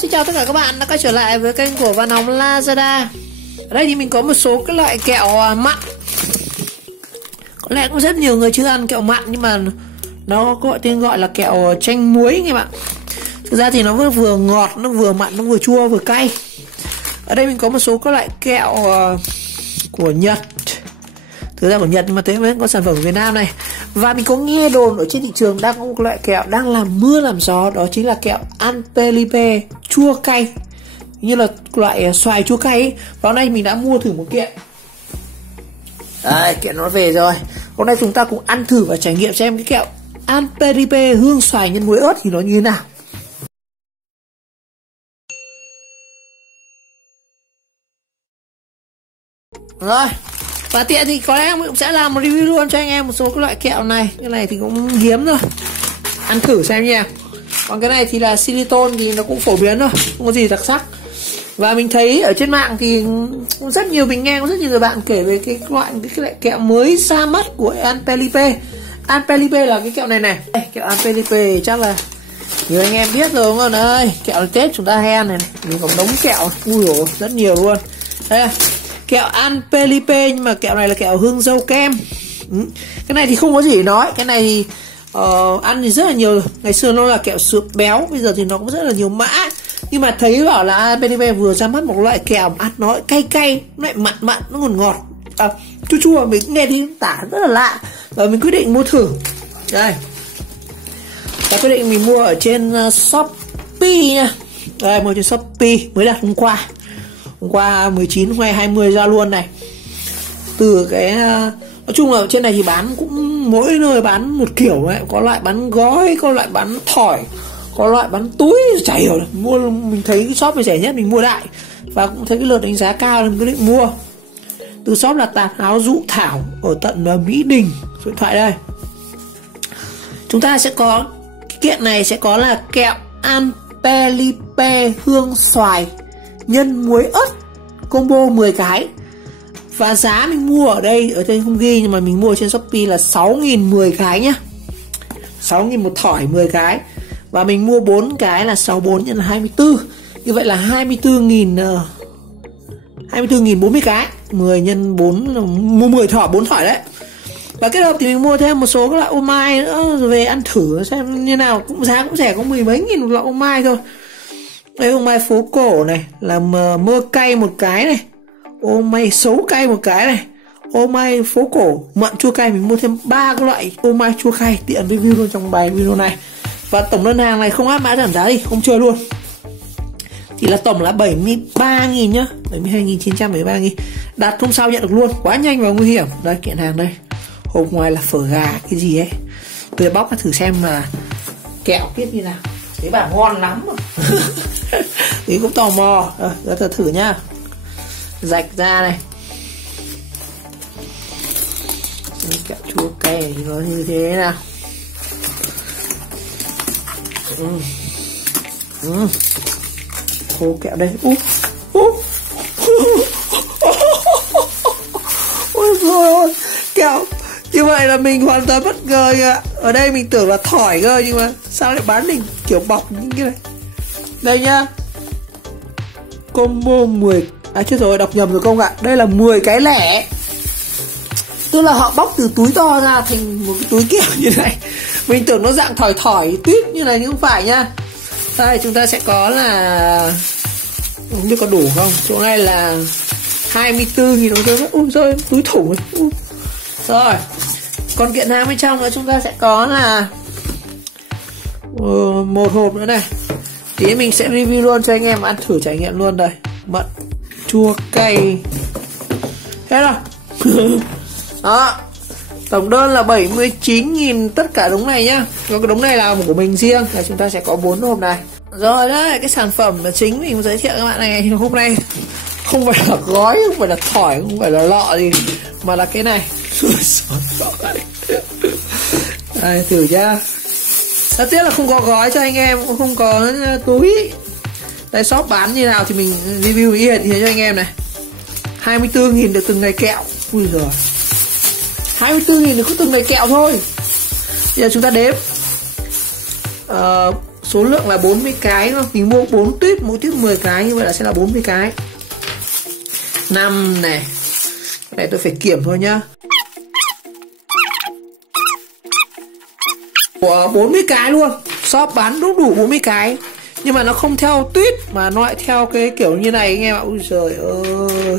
Xin chào tất cả các bạn đã quay trở lại với kênh của Văn Hóng Lazada. Ở đây thì mình có một số cái loại kẹo mặn. Có lẽ cũng rất nhiều người chưa ăn kẹo mặn, nhưng mà nó có tên gọi là kẹo chanh muối các bạn. Thực ra thì nó vừa ngọt, nó vừa mặn, nó vừa chua, vừa cay. Ở đây mình có một số các loại kẹo của Nhật. Thực ra của Nhật nhưng mà thấy có sản phẩm của Việt Nam này. Và mình có nghe đồn ở trên thị trường đang có một loại kẹo đang làm mưa làm gió, đó chính là kẹo Anpelipe chua cay, như là loại xoài chua cay ấy. Và hôm nay mình đã mua thử một kiện. Đây, kiện nó về rồi. Hôm nay chúng ta cùng ăn thử và trải nghiệm xem cái kẹo Anpelipe hương xoài nhân muối ớt thì nó như thế nào. Rồi, và tiện thì có lẽ mình cũng sẽ làm một review luôn cho anh em một số cái loại kẹo này. Cái này thì cũng hiếm thôi, ăn thử xem nha. Còn cái này thì là silicone thì nó cũng phổ biến thôi, không có gì đặc sắc. Và mình thấy ở trên mạng thì cũng rất nhiều, mình nghe có rất nhiều người bạn kể về cái loại kẹo mới ra mắt của Anpelipe. Anpelipe là cái kẹo này này. Đây, kẹo Anpelipe chắc là nhiều anh em biết rồi mọi người ơi. Kẹo Tết chúng ta hay ăn này, mình có đống kẹo, ui dồi, rất nhiều luôn. Đây, kẹo Anpelipe, nhưng mà kẹo này là kẹo hương dâu kem. Cái này thì không có gì để nói. Cái này thì ăn thì rất là nhiều. Ngày xưa nó là kẹo sữa béo, bây giờ thì nó cũng rất là nhiều mã. Nhưng mà thấy bảo là Anpelipe vừa ra mắt một loại kẹo ăn nó cay cay, nó lại mặn mặn, nó còn ngọt, chua chua. Mình nghe thì tả rất là lạ, và mình quyết định mua thử. Đây, và quyết định mình mua ở trên Shopee nha. Đây, mua trên Shopee, mới đặt hôm qua. Hôm qua 19, hôm nay 20 ra luôn này. Từ cái nói chung là trên này thì bán cũng mỗi nơi bán một kiểu ấy. Có loại bán gói, có loại bán thỏi, có loại bán túi, chả hiểu. Mua mình thấy cái shop này rẻ nhất mình mua đại. Và cũng thấy cái lượt đánh giá cao nên mình quyết định mua. Từ shop là Tạp Áo Dụ Thảo ở tận Mỹ Đình. Số điện thoại đây. Chúng ta sẽ có cái kiện này sẽ có là kẹo Anpelipe hương xoài nhân muối ớt combo 10 cái. Và giá mình mua ở đây không ghi, nhưng mà mình mua trên Shopee là 6.000 10 cái nhá. 6.000 một thỏi 10 cái. Và mình mua 4 cái là 64 nhân là 24. Như vậy là 24.000 40 cái. 10 nhân 4 mua 10 thỏi, 4 thỏi đấy. Và kết hợp thì mình mua thêm một số các loại ô mai nữa rồi về ăn thử xem như nào. Cũng giá cũng rẻ, có 10 mấy nghìn một loại ô mai thôi. Đây, ô mai phố cổ này là mơ cay một cái này, ô mai xấu cay một cái này, ô mai phố cổ mặn chua cay. Mình mua thêm 3 cái loại ô mai chua cay, tiện review luôn trong bài video này. Và tổng đơn hàng này không áp mã giảm giá gì, không chơi luôn, thì là tổng là 73.000 nhá, 72.973.000. Đặt không sao nhận được luôn, quá nhanh và nguy hiểm. Đây, kiện hàng đây, hộp ngoài là phở gà cái gì ấy. Bây giờ bóc ra thử xem là kẹo tiếp như nào. Thấy bảo ngon lắm mà. Thì cũng tò mò. Rồi thử nhá. Rạch ra này. Kẹo chua cay thì nó như thế nào. Khô kẹo đây. Ôi trời ơi, kẹo như vậy là mình hoàn toàn bất ngờ ạ. Ở đây mình tưởng là thỏi cơ, nhưng mà sao lại bán mình kiểu bọc như thế này. Đây nhá, combo 10. Chết rồi, đọc nhầm rồi không ạ. Đây là 10 cái lẻ. Tức là họ bóc từ túi to ra thành một cái túi kẹo như này. Mình tưởng nó dạng thỏi tuyết như này, nhưng không phải nha. Đây, chúng ta sẽ có là không biết có đủ không. Chỗ này là 24.000 đồng thôi. Ui giời, túi thủng rồi. Rồi, còn kiện hàng bên trong nữa chúng ta sẽ có là một hộp nữa này. Tí mình sẽ review luôn cho anh em ăn thử trải nghiệm luôn. Đây, mặn chua cay hết rồi. Đó, tổng đơn là 79.000 tất cả đống này nhá. Còn cái đống này là của mình riêng. Là chúng ta sẽ có 4 hộp này. Rồi đấy, cái sản phẩm mà chính mình giới thiệu các bạn này thì hôm nay không phải là gói, không phải là thỏi, không phải là lọ gì, mà là cái này. Đây, thử nhá. Rất tiếc là không có gói cho anh em, cũng không có túi. Đây, shop bán như nào thì mình review ý hiện cho anh em này. 24.000 được từng ngày kẹo. Ui giời, 24.000 được có từng ngày kẹo thôi. Bây giờ chúng ta đếm số lượng là 40 cái thôi. Mình mua 4 tuyết, mỗi tuyết 10 cái, như vậy là sẽ là 40 cái. 5 này. Cái này tôi phải kiểm thôi nhá. Của 40 cái luôn. Shop bán đúng đủ 40 cái. Nhưng mà nó không theo tuyết mà nó lại theo cái kiểu như này anh em ạ. Ui giời ơi,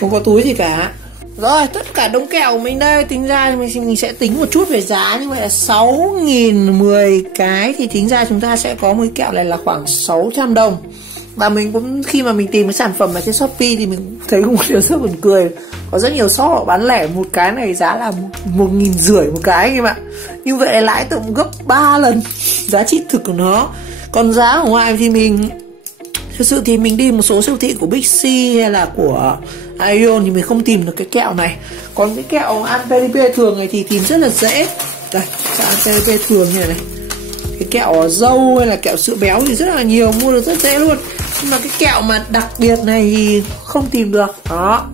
không có túi gì cả. Rồi tất cả đống kẹo của mình đây, tính ra mình sẽ tính một chút về giá. Như vậy là 6.000 10 cái thì tính ra chúng ta sẽ có một cái kẹo này là khoảng 600 đồng. Và mình cũng khi mà mình tìm cái sản phẩm ở trên Shopee thì mình thấy có một điều rất buồn cười. Có rất nhiều shop họ bán lẻ một cái này giá là 1.500 một cái anh em ạ. Như vậy là lãi tận gấp 3 lần giá trị thực của nó. Còn giá ở ngoài thì mình thực sự thì mình đi một số siêu thị của Big C hay là của Aeon thì mình không tìm được cái kẹo này. Còn cái kẹo Anpelipe thường này thì tìm rất là dễ. Đây, kẹo Anpelipe thường như này. Cái kẹo dâu hay là kẹo sữa béo thì rất là nhiều, mua được rất dễ luôn. Nhưng mà cái kẹo mà đặc biệt này thì không tìm được. Đó.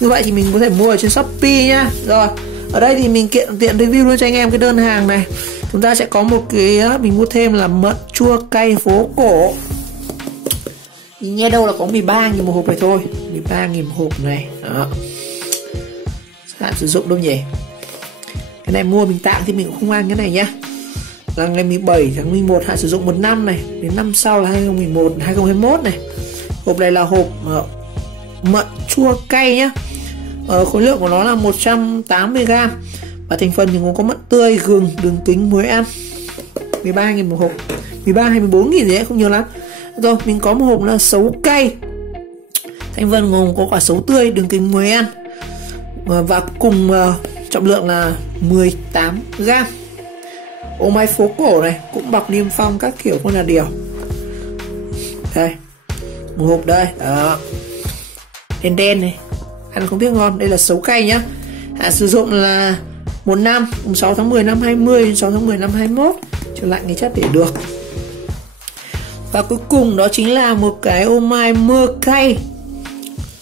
Như vậy thì mình có thể mua ở trên Shopee nhá. Rồi, ở đây thì mình tiện review luôn cho anh em cái đơn hàng này. Chúng ta sẽ có một cái mình mua thêm là mận chua cay phố cổ. Nghe đâu là có 13.000 một hộp này thôi. 13.000 một hộp này. Đó. Hạn sử dụng đâu nhỉ? Cái này mua mình tặng thì mình cũng không ăn cái này nhá. Là ngày 17 tháng 11 hạn sử dụng 1 năm này. Đến năm sau là 2021 này. Hộp này là hộp mận chua cay nhá. Khối lượng của nó là 180g. Và thành phần thì cũng có mận tươi, gừng, đường kính, muối ăn. 13.000 một hộp. 13 hay 14.000 gì đấy, không nhớ lắm. Rồi, mình có một hộp là sấu cay. Thành phần gồm có quả sấu tươi, đường kính, muối ăn. Và cùng trọng lượng là 18g. Ô mai phố cổ này cũng bọc niêm phong các kiểu con là điều. Đây, một hộp đây. Đó. Đen đen này, ăn không biết ngon. Đây là sấu cay nhá. Hạn sử dụng là 1 năm, 6 tháng 10 năm 20 đến 6 tháng 10 năm 21. Trở lạnh thì chắc để được. Và cuối cùng đó chính là một cái ô mai mơ cay,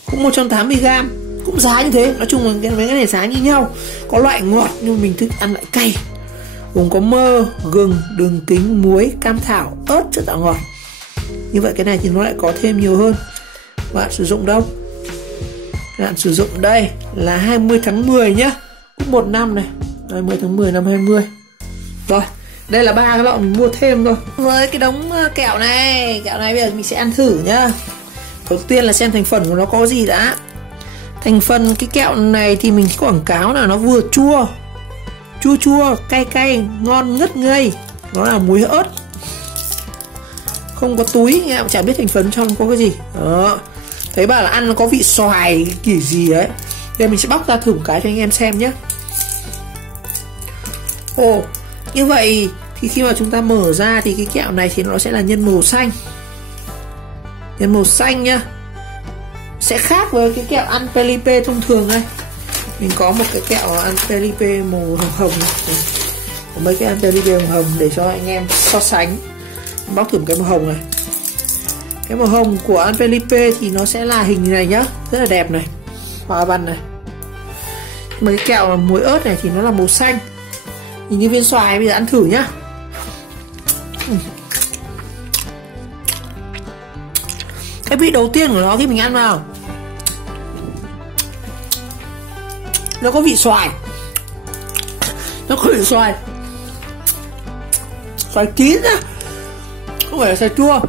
cũng 180g, cũng giá như thế. Nói chung là mấy cái này giá như nhau. Có loại ngọt nhưng mình thích ăn loại cay. Gồm có mơ, gừng, đường kính, muối, cam thảo, ớt rất là ngọt. Như vậy cái này thì nó lại có thêm nhiều hơn. Bạn sử dụng đâu? Bạn sử dụng đây là 20 tháng 10 nhá. Cũng 1 năm này, 20 tháng 10 năm 20. Rồi, đây là 3 cái lọ mình mua thêm thôi. Với cái đống kẹo này bây giờ mình sẽ ăn thử nhá. Đầu tiên là xem thành phần của nó có gì đã. Thành phần cái kẹo này thì mình quảng cáo là nó vừa chua, cay cay, ngon ngất ngây. Nó là muối ớt. Không có túi, nghe cũng chả biết thành phần trong có cái gì. Đó. Thấy bảo là ăn nó có vị xoài kiểu gì ấy. Bây giờ mình sẽ bóc ra thử một cái cho anh em xem nhé. Ồ, như vậy thì khi mà chúng ta mở ra thì cái kẹo này thì nó sẽ là nhân màu xanh. Nhân màu xanh nhá. Sẽ khác với cái kẹo Anpelipe thông thường đây. Mình có một cái kẹo Anpelipe màu hồng hồng này. Có mấy cái Anpelipe màu hồng để cho anh em so sánh. Bóc thử một cái màu hồng này. Cái màu hồng của Anpelipe thì nó sẽ là hình này nhá. Rất là đẹp này. Hoa văn này. Mấy cái kẹo muối ớt này thì nó là màu xanh. Nhìn như viên xoài, bây giờ ăn thử nhá. Cái vị đầu tiên của nó khi mình ăn vào, nó có vị xoài. Nó có vị xoài. Xoài chín á, không phải là xoài chua.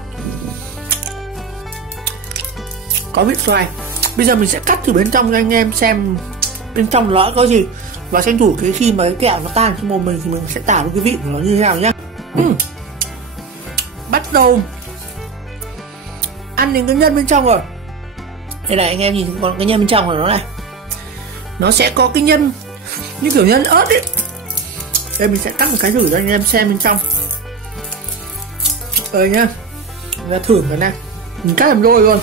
Có vị xoài. Bây giờ mình sẽ cắt thử bên trong cho anh em xem bên trong nó có gì. Và tranh thủ cái khi mà cái kẹo nó tan trong mồm mình thì mình sẽ tạo được cái vị của nó như thế nào nhá. Bắt đầu ăn đến cái nhân bên trong rồi. Đây này anh em nhìn còn cái nhân bên trong của nó này. Nó sẽ có cái nhân như kiểu nhân ớt ấy. Đây mình sẽ cắt một cái thử cho anh em xem bên trong. Rồi nhá. Mình ra thử cái này. Mình cắt làm đôi luôn.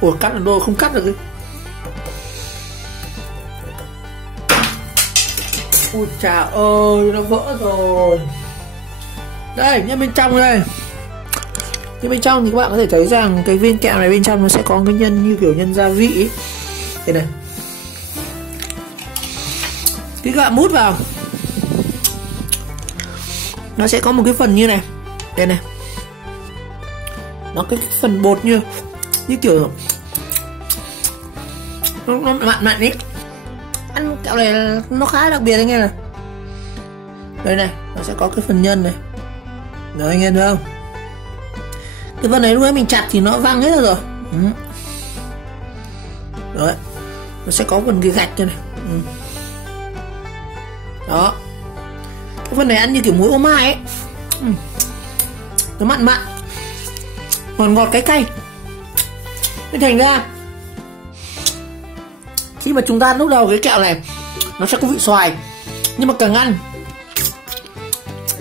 Ủa cắt làm đôi không cắt được. Ôi trời ơi, nó vỡ rồi. Đây, nhân bên trong đây. Nhưng bên trong thì các bạn có thể thấy rằng cái viên kẹo này bên trong nó sẽ có cái nhân như kiểu nhân gia vị ấy. Đây này. Khi các bạn mút vào, nó sẽ có một cái phần như này. Đây này. Nó cái phần bột như kiểu nó mặn mặn ấy. Ăn kẹo này nó khá đặc biệt anh em này. Đây này, nó sẽ có cái phần nhân này. Đấy anh em thấy không? Cái phần này lúc ấy mình chặt thì nó văng hết rồi. Đấy. Nó sẽ có phần cái gạch như này. Đó. Cái phần này ăn như kiểu muối ô mai ấy. Nó mặn mặn, ngọt ngọt cái cay. Nên thành ra khi mà chúng ta lúc đầu cái kẹo này nó sẽ có vị xoài, nhưng mà càng ăn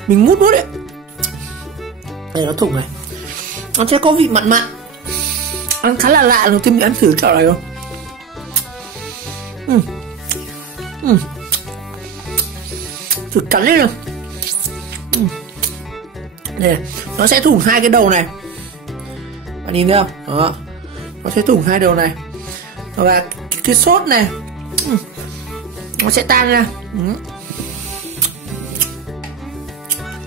mình mút ấy, đây nó thủng này, nó sẽ có vị mặn mặn, ăn khá là lạ. Đầu tiên mình ăn thử kẹo này không? Thử cắn lên nào. Đây, nó sẽ thủng hai cái đầu này, bạn nhìn thấy không? Đó, nó sẽ thủng hai đầu này, và cái sốt này nó sẽ tan ra.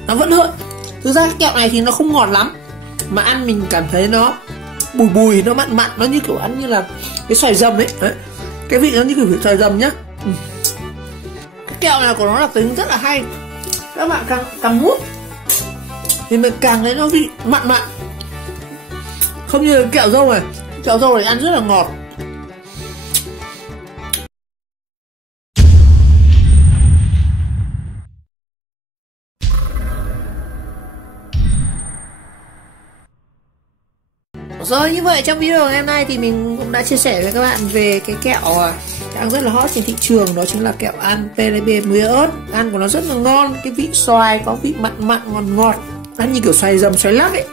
Nó vẫn hơi, thực ra cái kẹo này thì nó không ngọt lắm, mà ăn mình cảm thấy nó bùi bùi, nó mặn mặn, nó như kiểu ăn như là cái xoài dầm ấy. Đấy, cái vị nó như kiểu vị xoài dầm nhá. Cái kẹo này của nó là tính rất là hay. Các bạn càng mút thì mình càng thấy nó vị mặn mặn, không như kẹo dâu này. Kẹo dâu này ăn rất là ngọt. Rồi, như vậy trong video ngày hôm nay thì mình cũng đã chia sẻ với các bạn về cái kẹo đang rất là hot trên thị trường, đó chính là kẹo Anpelebe muối ớt. Ăn của nó rất là ngon, cái vị xoài có vị mặn mặn ngọt ngọt, ăn như kiểu xoài dầm, xoài lắc ấy.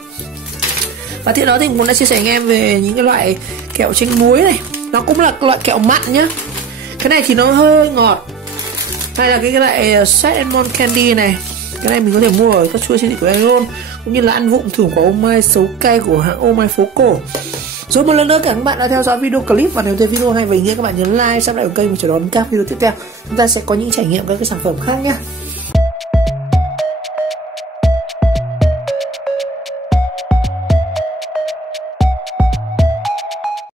Và tiếp đó thì mình cũng đã chia sẻ với anh em về những cái loại kẹo chanh muối này, nó cũng là loại kẹo mặn nhá. Cái này thì nó hơi ngọt. Hay là cái loại Set and Mon Candy này, cái này mình có thể mua ở các chuỗi siêu thị của Aeon, cũng như là ăn vụng thưởng của ô mai xấu cay của hãng ô mai phố cổ. Rồi một lần nữa các bạn đã theo dõi video clip, và nếu thấy video hay và ý nghĩa các bạn nhấn like, subscribe kênh và chờ đón các video tiếp theo. Chúng ta sẽ có những trải nghiệm các cái sản phẩm khác nhé.